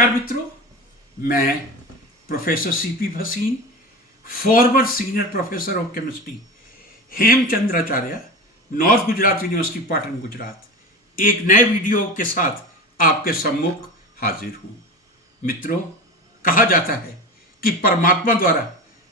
नमस्कार मित्रों, मैं professor CP Bhasin, farmer senior professor of chemistry, Hemchandracharya, north Gujarat university Patan Gujarat, एक नए वीडियो के साथ आपके सम्मुख हाजिर हूँ। मित्रों, कहा जाता है कि परमात्मा द्वारा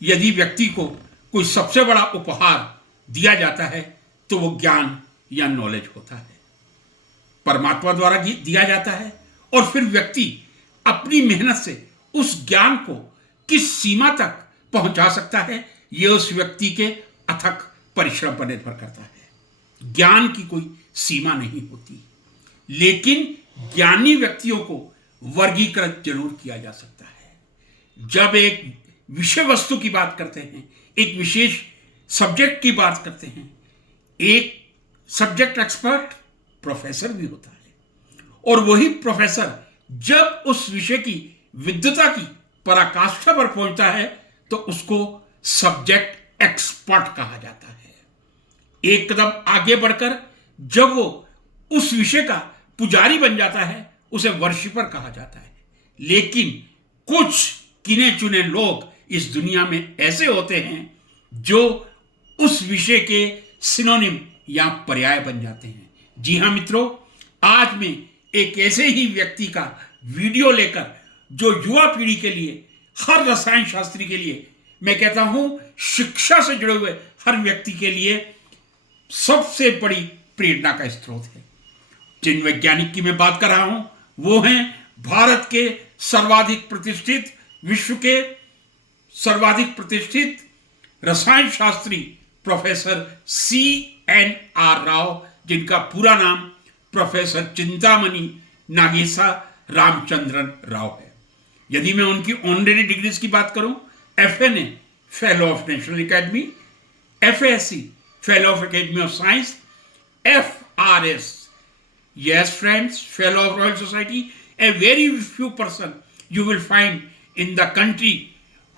यदि व्यक्ति को कोई सबसे बड़ा उपहार दिया जाता है तो वो ज्ञान या नॉलेज होता है। परमात्मा द्वारा दिया जाता है और फिर व्यक्ति अपनी मेहनत से उस ज्ञान को किस सीमा तक पहुंचा सकता है, यह उस व्यक्ति के अथक परिश्रम पर निर्भर करता है। ज्ञान की कोई सीमा नहीं होती, लेकिन ज्ञानी व्यक्तियों को वर्गीकृत जरूर किया जा सकता है। जब एक विषय वस्तु की बात करते हैं, एक विशेष सब्जेक्ट की बात करते हैं, एक सब्जेक्ट एक्सपर्ट प्रोफेसर भी होता है, और वही प्रोफेसर जब उस विषय की विद्वता की पराकाष्ठा पर पहुंचता है तो उसको सब्जेक्ट एक्सपर्ट कहा जाता है। एक कदम आगे बढ़कर जब वो उस विषय का पुजारी बन जाता है उसे वर्शिपर कहा जाता है। लेकिन कुछ गिने चुने लोग इस दुनिया में ऐसे होते हैं जो उस विषय के सिनोनिम या पर्याय बन जाते हैं। जी हां मित्रों, आज मैं एक ऐसे ही व्यक्ति का वीडियो लेकर जो युवा पीढ़ी के लिए, हर रसायन शास्त्री के लिए, मैं कहता हूं शिक्षा से जुड़े हुए हर व्यक्ति के लिए सबसे बड़ी प्रेरणा का स्रोत है। जिन वैज्ञानिक की मैं बात कर रहा हूं वो हैं भारत के सर्वाधिक प्रतिष्ठित, विश्व के सर्वाधिक प्रतिष्ठित रसायन शास्त्री प्रोफेसर CNR राव, जिनका पूरा नाम प्रोफेसर चिंतामणि नागेशा रामचंद्रन राव है। यदि मैं उनकी ऑनरेरी डिग्रीज की बात करूं, FNA fellow of national academy, FASC fellow of academy of science, FRS yes friends fellow of Royal Society, a very few person you will find in the country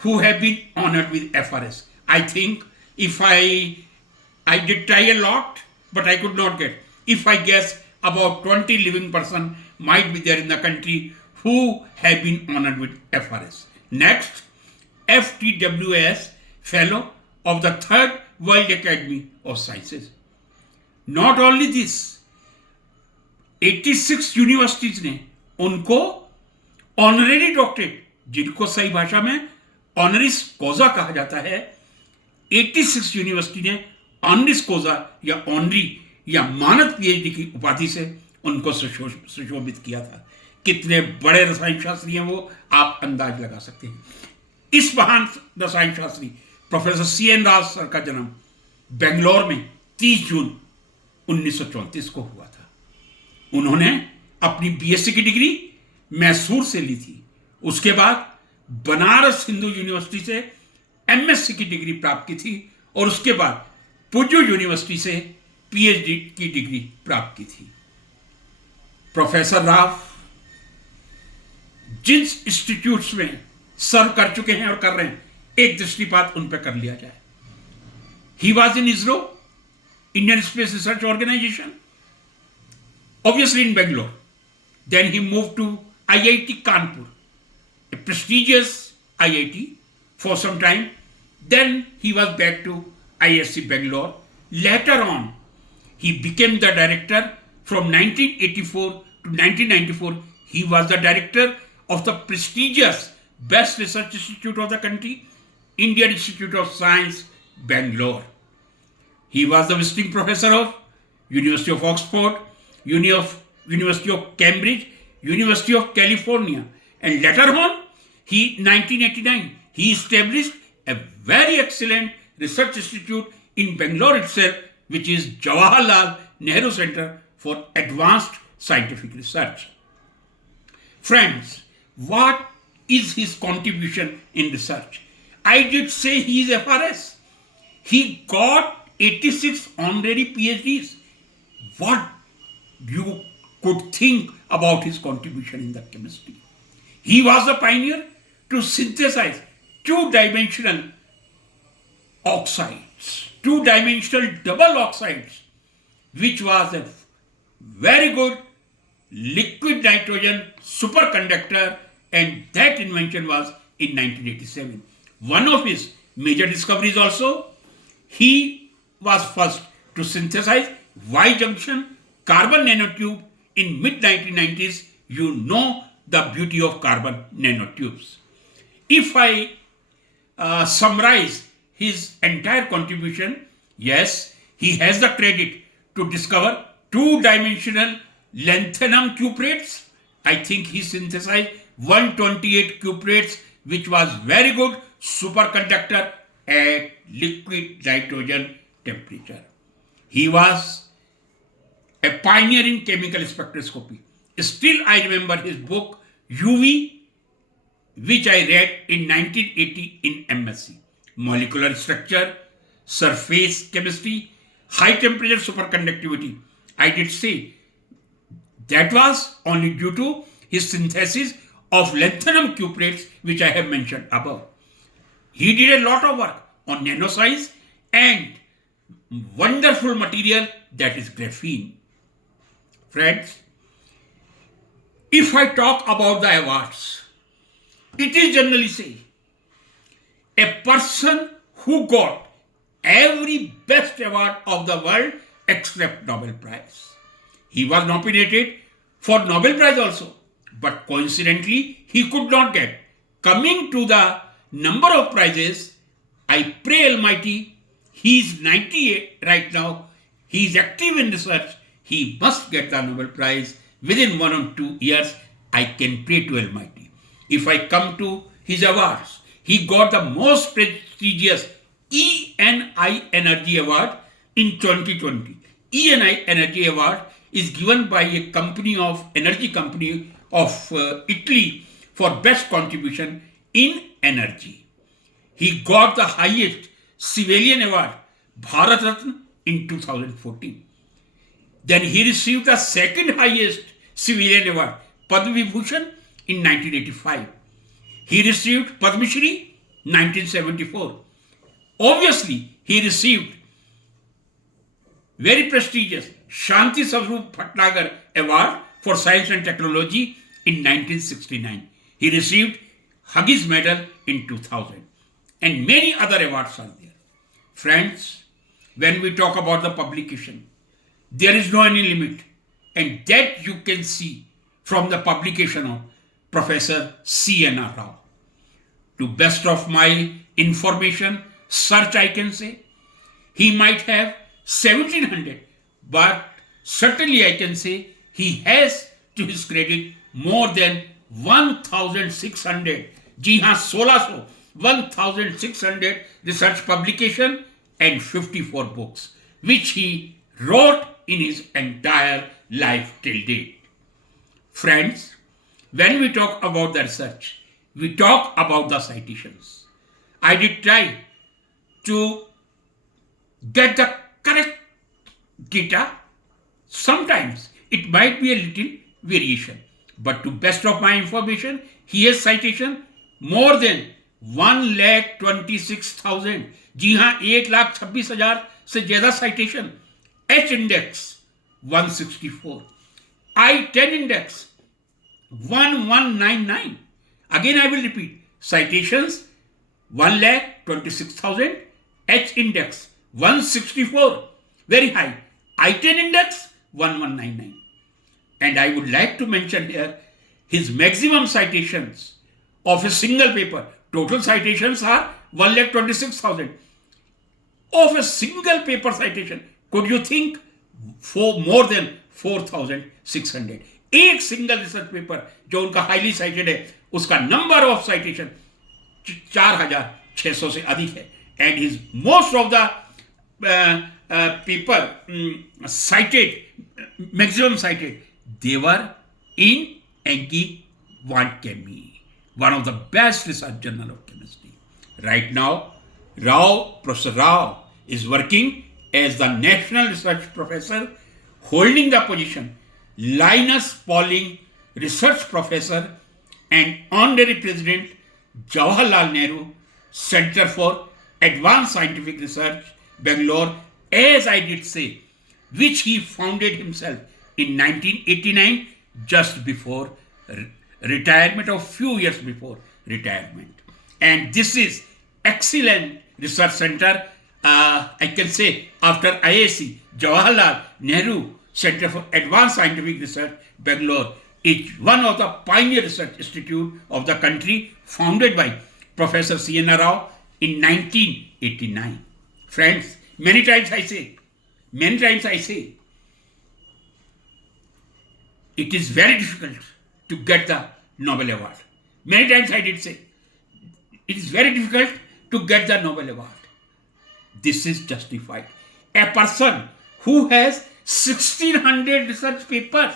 who have been honored with FRS. I think if I did try a lot but I could not get. If I guess about 20 living person might be there in the country who have been honored with FRS. Next, FTWS fellow of the Third World Academy of Sciences. Not only this, 86 universities ने उनको honorary doctorate, जिनको सही भाषा में ऑनरिस कोजा कहा जाता है, 86 university ने ऑनरिस कोजा या ऑनरी या मानद PhD की उपाधि से उनको सुशोभित किया था। कितने बड़े रसायन शास्त्री हैं वो आप अंदाज लगा सकते हैं। इस महान रसायन Shastri professor CN Rao sir का जन्म बेंगलोर में 30 जून 1934 को हुआ था। उन्होंने अपनी BSc की डिग्री मैसूर से ली थी। उसके बाद बनारस हिंदू यूनिवर्सिटी से MSc की डिग्री प्राप्त की थी और उसके बाद पुजू यूनिवर्सिटी से PhD की डिग्री प्राप्त की थी। प्रोफेसर राव जिन इंस्टीट्यूट्स में सर्व कर चुके हैं और कर रहे हैं, एक दृष्टिपात उन पर कर लिया जाए। He was in ISRO, Indian space research organisation, obviously in Bangalore. Then he moved to IIT Kanpur, a prestigious IIT, for some time. Then he was back to ISC Bangalore. Later on, he became the director from 1984 to 1994. He was the director of the prestigious best research institute of the country, Indian Institute of Science, Bangalore. He was the visiting professor of University of Oxford, University of Cambridge, University of California, and later on, 1989, he established a very excellent research institute in Bangalore itself, which is Jawaharlal Nehru Center for Advanced Scientific Research. Friends, what is his contribution in research? I did say he is FRS. He got 86 honorary PhDs. What you could think about his contribution in the chemistry? He was a pioneer to synthesize two-dimensional oxides, two-dimensional double oxides, which was a very good liquid nitrogen superconductor and that invention was in 1987. One of his major discoveries also, he was first to synthesize Y junction carbon nanotube in mid 1990s. You know the beauty of carbon nanotubes. If I summarize his entire contribution, yes, he has the credit to discover two-dimensional lanthanum cuprates. I think he synthesized 128 cuprates, which was very good superconductor at liquid nitrogen temperature. He was a pioneer in chemical spectroscopy. Still, I remember his book UV, which I read in 1980 in MSc. Molecular structure, surface chemistry, high temperature superconductivity. I did say that was only due to his synthesis of lanthanum cuprates, which I have mentioned above. He did a lot of work on nanosize and wonderful material that is graphene. Friends, if I talk about the awards, it is generally said a person who got every best award of the world except Nobel Prize. He was nominated for Nobel Prize also, but coincidentally he could not get. Coming to the number of prizes, I pray Almighty, he is 98 right now, he is active in research, he must get the Nobel Prize within 1 or 2 years. I can pray to Almighty. If I come to his awards, he got the most prestigious ENI Energy Award in 2020. ENI Energy Award is given by a company of energy company of Italy for best contribution in energy. He got the highest civilian award, Bharat Ratna, in 2014. Then he received the second highest civilian award, Padma Vibhushan, in 1985. He received Padma Shri 1974. Obviously, he received very prestigious Shanti Swarup Bhatnagar Award for Science and Technology in 1969. He received Huggies Medal in 2000. And many other awards are there. Friends, when we talk about the publication, there is no any limit. And that you can see from the publication of Professor C.N.R. Rao. To best of my information, search I can say, he might have 1700, but certainly I can say he has to his credit more than 1600, जी हाँ 1600, 1600 research publication and 54 books, which he wrote in his entire life till date. Friends, when we talk about the research, we talk about the citations. I did try to get the correct data. Sometimes it might be a little variation, but to best of my information, he has citation more than 1,26,000. जी हाँ 1,26,000 से ज़्यादा citation. H index 164. I-10 index 1199. Again I will repeat. Citations 1,26,000. H index 164. Very high. I-10 index 1199. And I would like to mention here his maximum citations of a single paper. Total citations are 1,26,000. Of a single paper citation, could you think, for more than 4,600. एक single research paper जो उनका highly cited है, उसका number of citation 4,600 से अधिक है. And his most of the paper cited, maximum cited, they were in Enki Chemie, one of the best research journal of chemistry. Right now, Professor Rao is working as the National Research Professor, holding the position Linus Pauling Research Professor and Honorary President, Jawaharlal Nehru Center for Advanced Scientific Research, Bangalore, as I did say, which he founded himself in 1989, just before retirement or few years before retirement. And this is excellent research center. I can say after IAC, Jawaharlal Nehru Center for Advanced Scientific Research, Bangalore, is one of the pioneer research institute of the country, founded by Professor C.N.R. Rao in 1989. Friends, many times I say, it is very difficult to get the Nobel Award. Many times I did say, it is very difficult to get the Nobel Award. This is justified. A person who has 1600 research papers,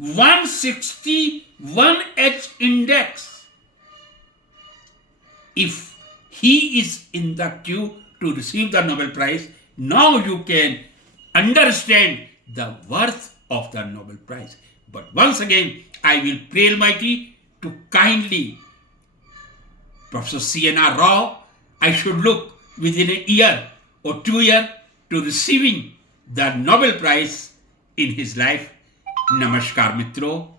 161H index. If he is in the queue to receive the Nobel Prize, now you can understand the worth of the Nobel Prize. But once again, I will pray Almighty to kindly Professor C.N.R. Rao, I should look within a year or 2 years to receiving the Nobel Prize in his life. Namaskar, Mitro.